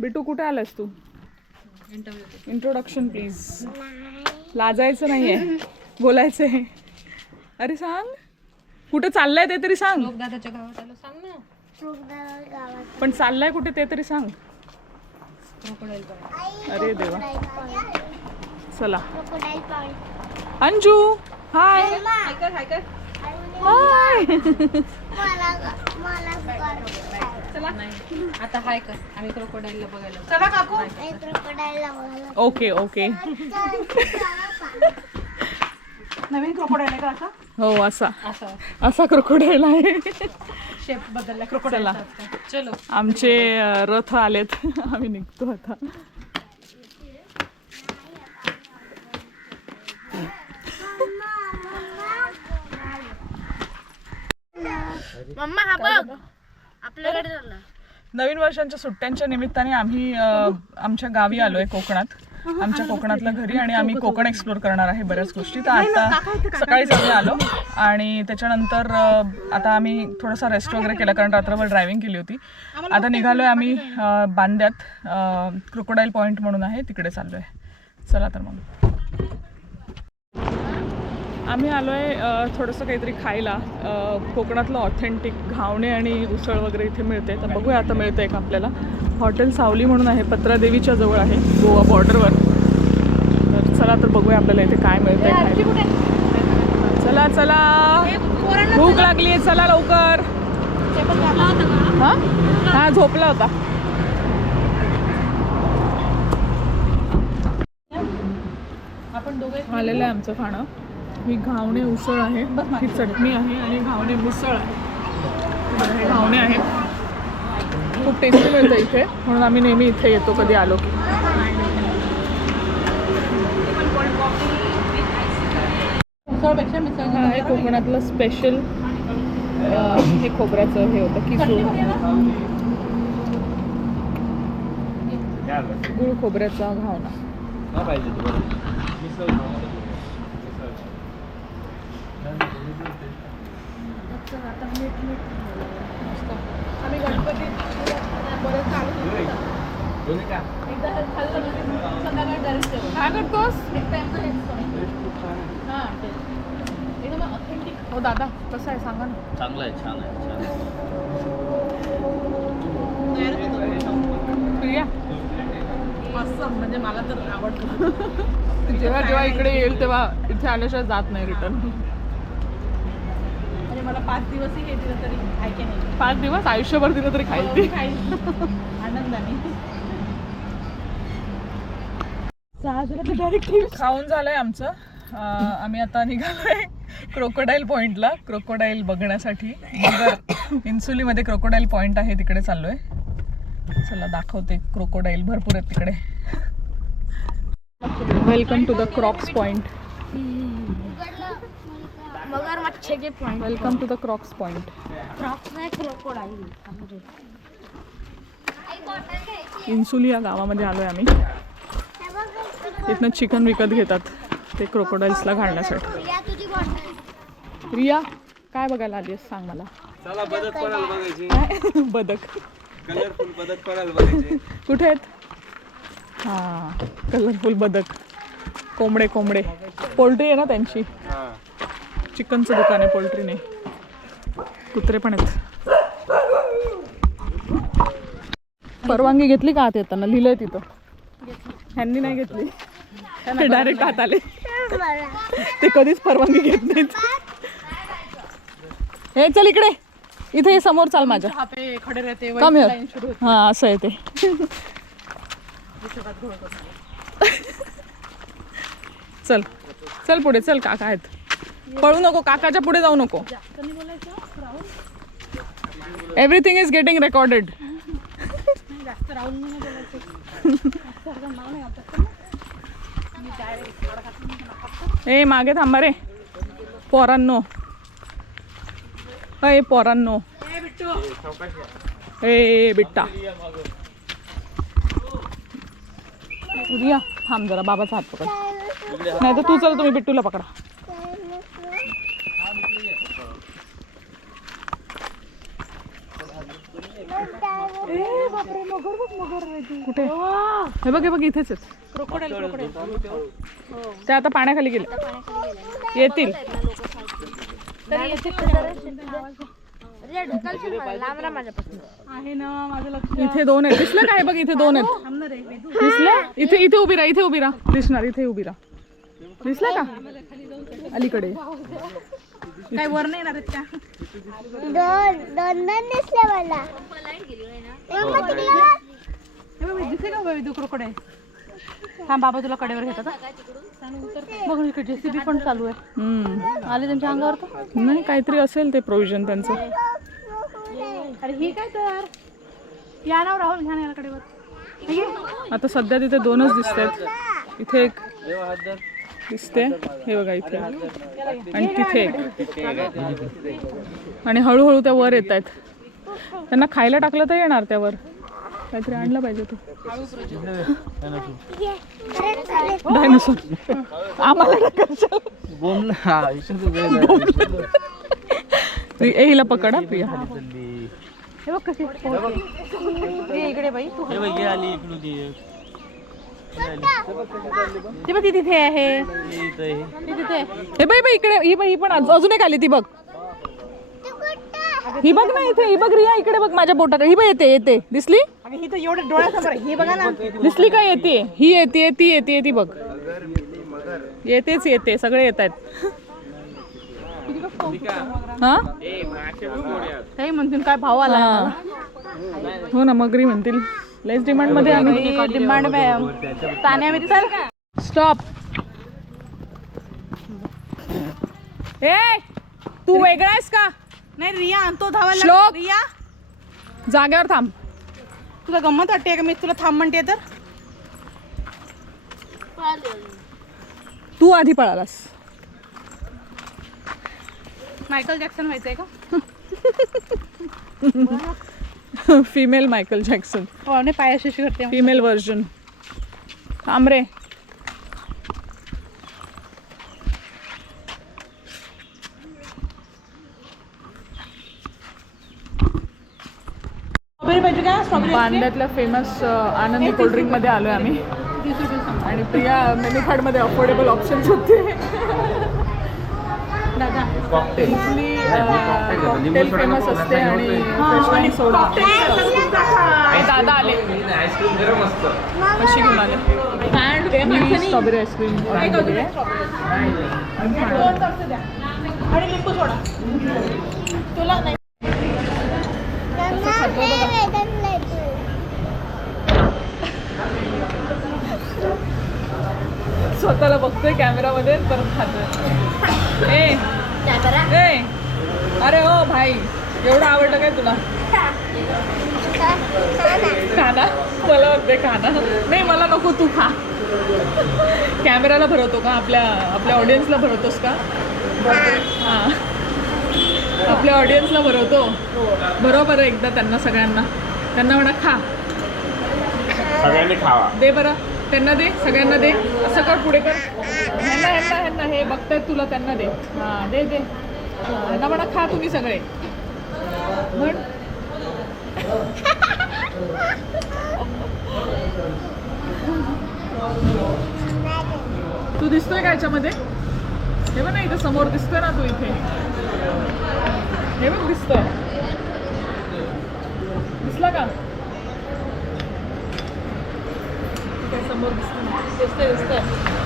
बिटू कुठे आलास तू? Introduction please. लाजायचं नाहीये, बोलायचंय. अरे सांग कुठे चाललंय ते तरी सांग. दादाच्या गावात आलो सांग ना. पण चाललंय कुठे ते तरी सांग. अरे देवा. चला अंजू हाय. हाय. चला आता हाय कर. आम्ही क्रोकोडाईलला बघायला. चला काकू. Okay okay. नवीन क्रोकोडाईल आहे का असा? हो असा असा क्रोकोडाईल आहे. शेप बदलला क्रोकोडाईल. चलो आमचे रथ आलेत. आम्ही निघतो आता. मम्मा हा बघ आपल्याकडे झाला. नवीन वर्षांच्या सुट्ट्यांच्या निमित्ताने आम्ही आमच्या गावी आलोय कोकणात. आमच्या कोकणातल्या घरी. आणि आम्ही कोकण एक्सप्लोर करणार आहे बऱ्याच गोष्टी. तर आता सकाळीच आम्ही आलो आणि त्याच्यानंतर आता आम्ही थोडासा रेस्ट वगैरे केला कारण रात्रभर ड्रायव्हिंग केली होती. आता निघालोय आम्ही बांद्यात. क्रोकोडाईल पॉईंट म्हणून आहे तिकडे चाललोय. चला तर मग आम्ही आलोय थोडंसं काहीतरी खायला. कोकणातलं ऑथेंटिक घावणे आणि उसळ वगैरे इथे मिळते. तर बघूया आता मिळतंय का आपल्याला. हॉटेल सावली म्हणून आहे, पत्रादेवीच्या जवळ आहे, गोवा बॉर्डरवर. तर चला तर बघूया आपल्याला इथे काय मिळतंय खायला. चला चला भूक लागली आहे, चला लवकर. हां हां झोपला होता. आपण दोघे आलेलं आहे आमचं खाणं. ही घावणे उसळ आहे, ही चटणी आहे आणि घावणे मिसळ आहे. हे घावणे आहे, खूप टेस्टी मिळतं इथे म्हणून आम्ही नेहमी इथे येतो कधी आलो की. उसळपेक्षा मिसळ हे कोकणातलं स्पेशल हे खोबऱ्याचं हे होतं किसूळ गुळ खोबऱ्याचा घावना. आम्ही गणपती काय करतोस? हो दादा कसं आहे सांगा ना. चांगलं आहे, छान आहे, प्रिया असं म्हणजे मला तर आवडतं. जेव्हा जेव्हा इकडे येईल तेव्हा इथे आल्याशिवाय जात नाही रिटर्न. म्हणजे मला 5 दिवसही हे दिलं तरी ऐके नाही. 5 दिवस आयुष्यभर दिलं तरी खाईल ती. आनंदाने. खाऊन झालंय आमचं. आम्ही आता निघालोय क्रोकोडाईल पॉइंटला क्रोकोडाईल बघण्यासाठी. इन्सुलीमध्ये क्रोकोडाईल पॉइंट आहे तिकडे चाललोय. चला दाखवते. क्रोकोडाईल भरपूर आहेत तिकडे. Welcome to the Crocs Point. Welcome to the Crocs Point. Insuli या गावामध्ये आलोय आम्ही. इथनं चिकन विकत घेतात ते क्रोकोडाईल्सला घालण्यासाठी. रिया काय बघायला आली सांग मला. चला बदक पडायला बघायची. बदक कलरफुल बदक पडायला बघायची. कुठे आहेत? हां कलरफुल बदक. कोंबडे कोंबडे पोल्ट्री आहे ना त्यांची. चिकनचं दुकान आहे, पोल्ट्री नाही. कुत्रे पण आहेत. परवानगी घेतली का आत येताना? लिहिलंय तिथं. ह्यांनी नाही घेतली, ते डायरेक्ट आत आले. ते कधीच परवानगी घेत नाहीत. हे चल इकडे, इथे समोर चाल माझ्या. खडे राहते कम हां असं आहे ते. चल चल पुढे चल. काका आहेत, पळू नको. काकाच्या पुढे जाऊ नको. Everything is getting recorded. ए मागे थांबा रे पोरांनो. ए पोरांनो. ए बिट्टा. रिया थांब जरा, बाबाचा हात पकड. नाही तर तू चल, तुम्ही बिट्टूला पकडा. कुठे हे बघ इथेच आहेत. ते आता पाण्याखाली गेले, येतील. इथे 2 आहेत. दिसलं काय बघ, इथे 2 आहेत. दिसलं? इथे उभी राहा, दिसणार. इथे उभी राहा. दिसलं का अलीकडे? काय वर नाही येणार त्या दोन दिसले मला. दिसे का विदू क्रोकोडाईल? थांब बाबा तुला कडेवर घेतात. बघ इकडे जेसीबी पण चालू आहे. आले त्यांच्या अंगावर तर नाही, काहीतरी असेल ते प्रोव्हिजन त्यांचं. अरे ही काय तर या नाव राहुल घ्या ना कडेवर. आता सध्या तिथे 2च दिसत आहेत. इथे एक दिसते, हे बघा इथे, आणि तिथे एक. आणि हळूहळू त्या वर येत आहेत. त्यांना खायला टाकलं तर येणार त्यावर. काहीतरी आणलं पाहिजे तू. डायनोसॉर आम्हाला हिला पकडा प्रिया. हे बघ कशी इकडे बाई तू. ती बघ ती तिथे आहे. ती तिथे. हे बाई इकडे, ही पण अजून एक आली. ती बघ, ही बघ ना इथे. ही बघ रिया, इकडे बघ माझ्या बोटाकडे. ही बघ येते. दिसली? ही तर एवढ्या डोळ्यासमोर ही बघा ना. दिसली का? येते. ही येते, ती येते. ती बघ येते. सगळे येत आहेत. हा काही म्हणतील काय भाव आला. हो ना, मगरी म्हणतील. लेस डिमांड मध्ये आम्ही. डिमांड ताण्यामध्ये सर का. स्टॉप. ए तू वेगळा आहेस का? नाही रिया आणतो धावायला. श्लोक. रिया जागेवर थांब. तुला गंमत वाटते का मी तुला थांब म्हणते तर? तू आधी पळालास. मायकल जॅक्सन व्हायचंय का? Female Michael Jackson. हो नाही पायाशी करते. Female version. थांब रे. पाहिजे का स्ट्रॉबेरी? बांद्यातल्या फेमस आनंदी कोल्ड्रिंक मध्ये आलोय आम्ही. आणि प्रिया मेन्यू कार्ड मध्ये अफोर्डेबल ऑप्शन्स होते. इथली कॉकटेल फेमस असते आणि फ्रेश वाईन सोडा. दादा आले, कशी घेऊन आले? मी स्ट्रॉबेरी आईस्क्रीम आणि लिंबू सोडा. तुला नाही स्वतःला बघतोय कॅमेरामध्ये परत खातोय. ए अरे हो भाई, एवढं आवडलं काय तुला? खाना मला वाटते खाना नाही, मला नको, तू खा. कॅमेराला भरवतो का? आपल्या ऑडियन्सला भरवतोस का? हां, आपल्या ऑडियन्सला भरवतो. बरोबर आहे. एकदा त्यांना सगळ्यांना म्हणा खा. सगळ्यांनी खावा. दे बरं, त्यांना दे, सगळ्यांना दे. असं कर, पुढे कर. ह्यांना हे बघतायत तुला, त्यांना दे. हां दे. त्यांना म्हणा खा तुम्ही सगळे. म्हण. तू दिसतोय का याच्यामध्ये? हे बघ ना, इथे समोर दिसतोय ना तू. इथे हे बघ दिसतोय. दिसला का? समोर दिसतोय.